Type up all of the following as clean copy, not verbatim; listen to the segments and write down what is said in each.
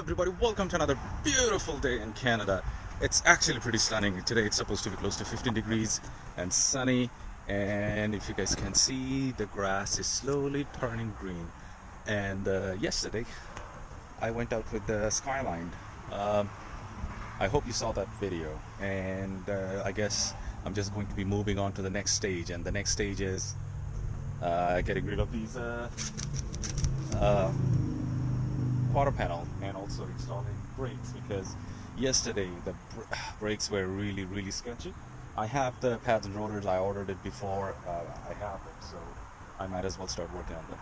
everybody, welcome to another beautiful day in Canada. It's actually pretty stunning. Today it's supposed to be close to 15 degrees and sunny, and if you guys can see, the grass is slowly turning green. And yesterday I went out with the Skyline. I hope you saw that video, and I guess I'm just going to be moving on to the next stage, and the next stage is getting rid of these quarter panel and also installing brakes, because yesterday the brakes were really sketchy. I have the pads and rotors. I ordered it before. I have them, so I might as well start working on them.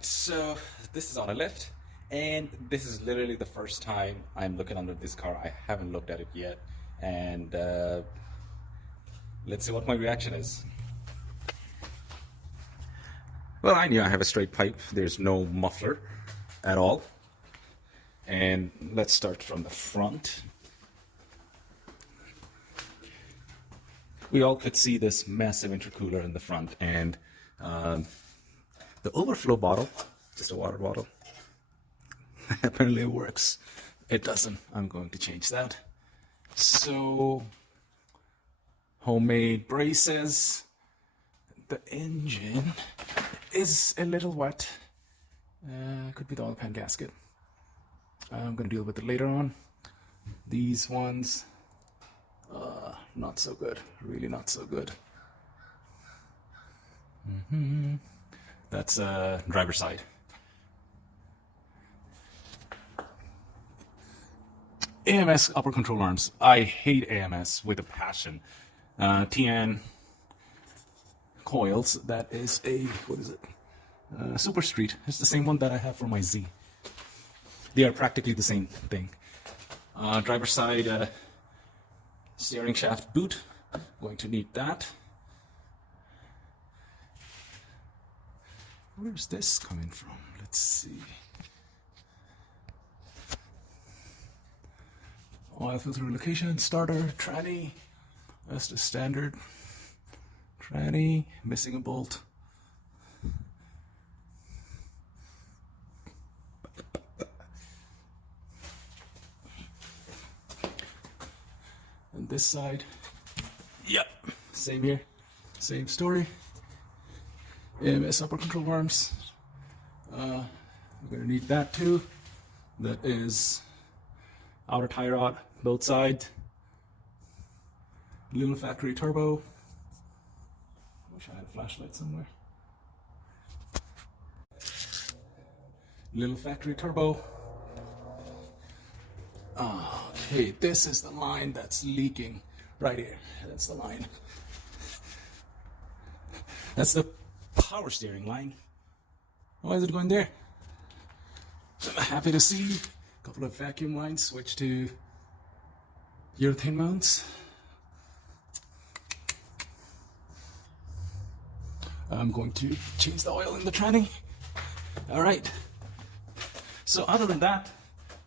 So this is on a lift, and this is literally the first time I'm looking under this car. I haven't looked at it yet, and let's see what my reaction is. Well, I knew I have a straight pipe. There's no muffler at all. And let's start from the front. We all could see this massive intercooler in the front, and the overflow bottle, just a water bottle, apparently it works. It doesn't. I'm going to change that. So, homemade braces. The engine is a little wet. Could be the oil pan gasket. I'm gonna deal with it later on. These ones, not so good. Really not so good. That's driver's side. AMS upper control arms. I hate AMS with a passion. TN coils. That is a, what is it? Super Street. It's the same one that I have for my Z. They are practically the same thing. Driver's side steering shaft boot. Going to need that. Where's this coming from? Let's see. Oil filter relocation, starter, tranny. That's the standard. Tranny, missing a bolt. And this side, yep, same here, same story. AMS upper control arms. We're gonna need that too. That is outer tie rod, both sides. Little factory turbo. Wish I had a flashlight somewhere. Little factory turbo. Okay, this is the line that's leaking right here. That's the line. That's the power steering line. Why is it going there? I'm happy to see a couple of vacuum lines switch to urethane mounts. I'm going to change the oil in the tranny. All right. So other than that,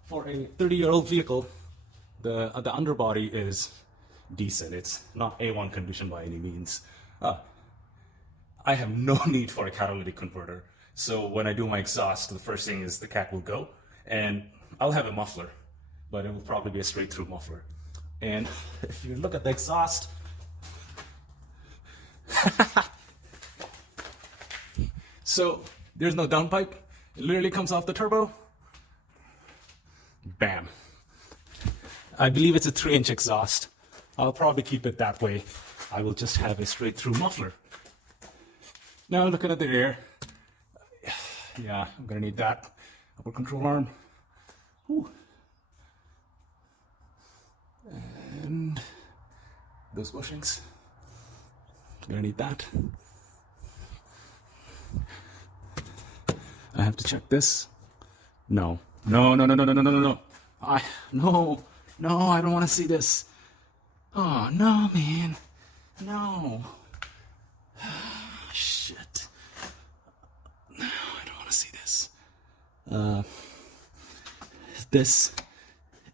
for a 30-year-old vehicle, the underbody is decent. It's not A1 condition by any means. I have no need for a catalytic converter. So when I do my exhaust, the first thing is the cat will go, and I'll have a muffler, but it will probably be a straight through muffler. And if you look at the exhaust, so there's no downpipe. It literally comes off the turbo. Bam. I believe it's a 3-inch exhaust. I'll probably keep it that way. I will just have a straight through muffler. Now looking at the rear, yeah, I'm gonna need that upper control arm. Whew. And those bushings, gonna need that. I have to check this. No, no, no, no, no, no, no, no, no. No, I don't want to see this. Oh no, man, no. Shit. No, I don't want to see this. This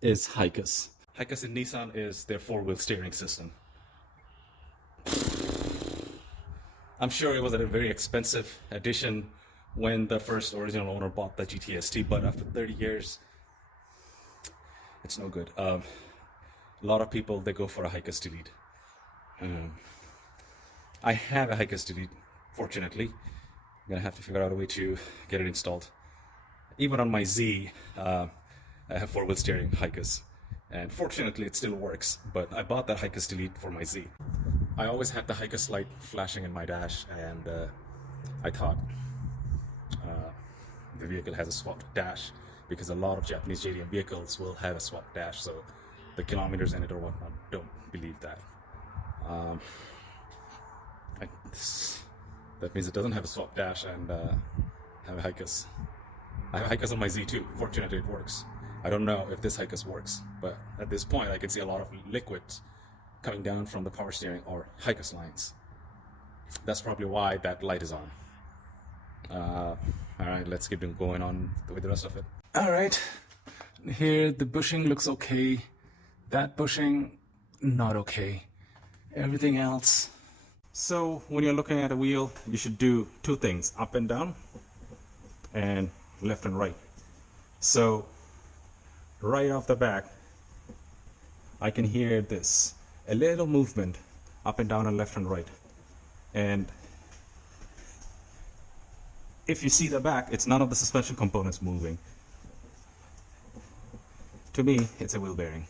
is HICAS. HICAS in Nissan is their 4-wheel steering system. I'm sure it was a very expensive addition when the first original owner bought the GTST, but after 30 years, it's no good. A lot of people, they go for a HICAS delete. I have a HICAS delete, fortunately. I'm gonna have to figure out a way to get it installed. Even on my Z, I have 4-wheel steering HICAS, and fortunately it still works, but I bought that HICAS delete for my Z. I always had the HICAS light flashing in my dash, and I thought the vehicle has a swapped dash, because a lot of Japanese JDM vehicles will have a swapped dash, so the kilometers in it or whatnot don't believe that. That means it doesn't have a swap dash and have a HICAS. I have a HICAS on my Z too. Fortunately, it works. I don't know if this HICAS works, but at this point, I can see a lot of liquid coming down from the power steering or HICAS lines. That's probably why that light is on. All right, let's keep going on with the rest of it. All right, here the bushing looks okay. That bushing, not okay. Everything else. So when you're looking at a wheel, you should do 2 things, up and down and left and right. So right off the back, I can hear this, a little movement up and down and left and right. And if you see the back, it's none of the suspension components moving. To me, it's a wheel bearing.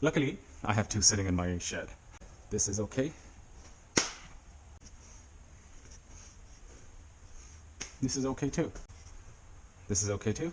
Luckily, I have two sitting in my shed. This is okay. This is okay too. This is okay too.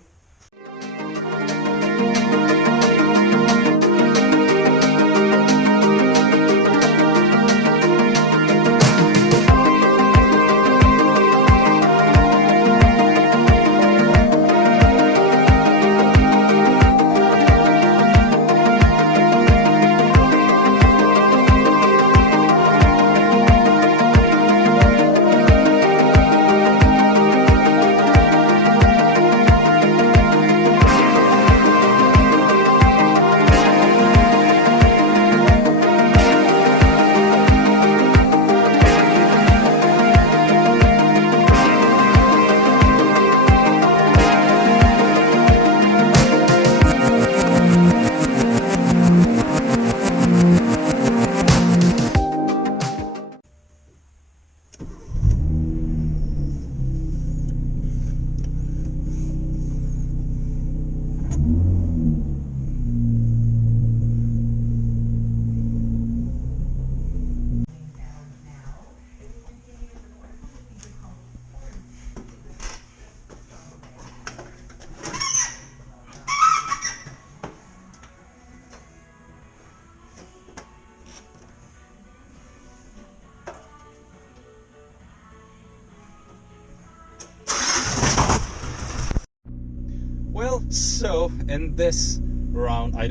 Well, so in this round, I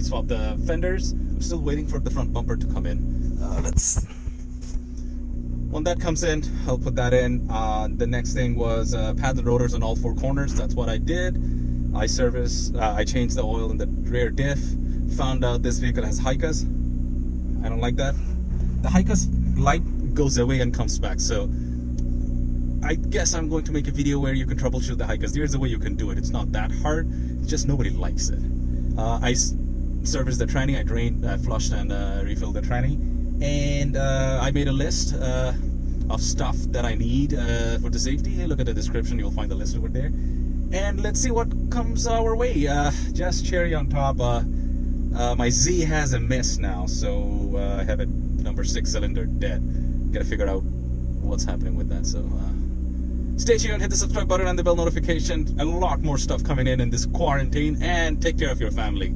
swapped the fenders. I'm still waiting for the front bumper to come in. When that comes in, I'll put that in. The next thing was padded rotors on all four corners. That's what I did. I changed the oil in the rear diff. Found out this vehicle has HICAS. I don't like that. The HICAS light goes away and comes back. So I guess I'm going to make a video where you can troubleshoot the HICAS. There's a way you can do it. It's not that hard. It's just nobody likes it. I serviced the tranny. I drained, flushed, and refilled the tranny. And I made a list of stuff that I need for the safety. Look at the description. You'll find the list over there. And let's see what comes our way. Just cherry on top. My Z has a miss now, so I have a number 6 cylinder dead. Gotta figure out what's happening with that. So stay tuned, hit the subscribe button and the bell notification. A lot more stuff coming in this quarantine, and take care of your family.